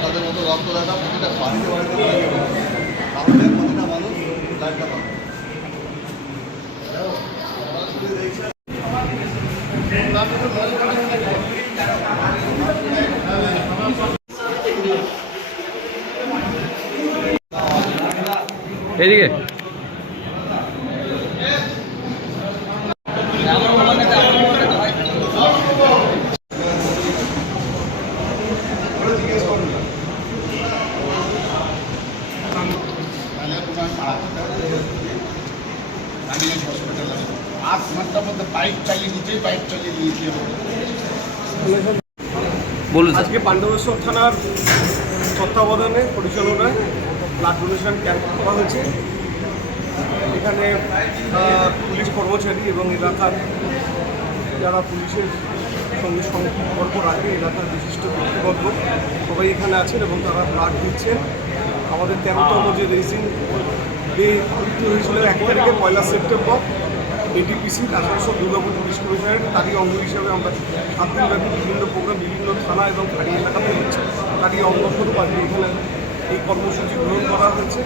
তাদের মতো রক্তদাতা প্রতিটা বাড়িতে বাড়িতে এদিকে। বলুন আজকে পাণ্ডবেশ্বর থানার তত্ত্বাবধানে পরিচালনায় ব্লাড ডোনেশন ক্যাম্প করা হয়েছে। এখানে পুলিশ কর্মচারী এবং এলাকার যারা পুলিশের সঙ্গে সম্পর্ক রাখে এলাকার বিশিষ্ট ব্যক্তিবর্গ সবাই এখানে আছেন এবং তারা ব্লাড দিচ্ছেন। আমাদের তেরোতম যে রেসিং ডে হয়েছিল এক তারিখে পয়লা September. ADPC Asansol Durgapur police কমিশনারের তারই অঙ্গ হিসাবে আমরা সাত দিনব্যাপী বিভিন্ন প্রোগ্রাম বিভিন্ন থানা এবং ফাঁড়ি এলাকাতে হচ্ছে। তারই অঙ্গ এখানে এই কর্মসূচি গ্রহণ করা হয়েছে।